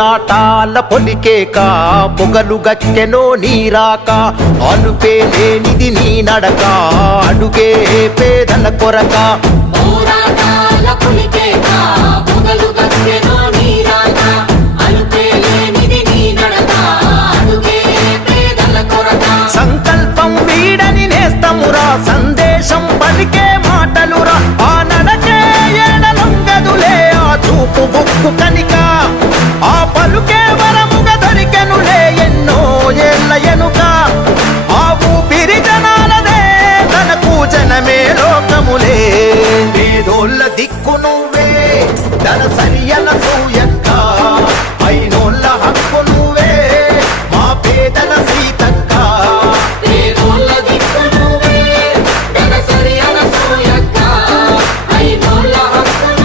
పోరాటాల పొలికేక పొగలు గచ్చెనో నీరాక అలుపే లేనిది నీ నడక అడుగే పేదల కొరక పోరాటాల పొలికేక పొగలు గచ్చెనో నీరాక అలుపే లేనిది నీ నడక అడుగే పేదల కొరక సంకల్పం వీడని నేస్తమురా సందేశం పలికే మాటలురా ఆ నడకే ఎడలొంగదులే ఆ చూపు బుక్కు కనిక ఆ పలుకే వరముగా దొరికెనులే ఎన్నో ఏళ్ళ ఎనుక ఆ ఊపిరి జనాలదే తనకు జనమే లోకములే పేదోళ్ళ దిక్కు నువ్వే ధన సరియల సూయంగా అయినోళ్ళ హక్కు నువ్వే మా పేదల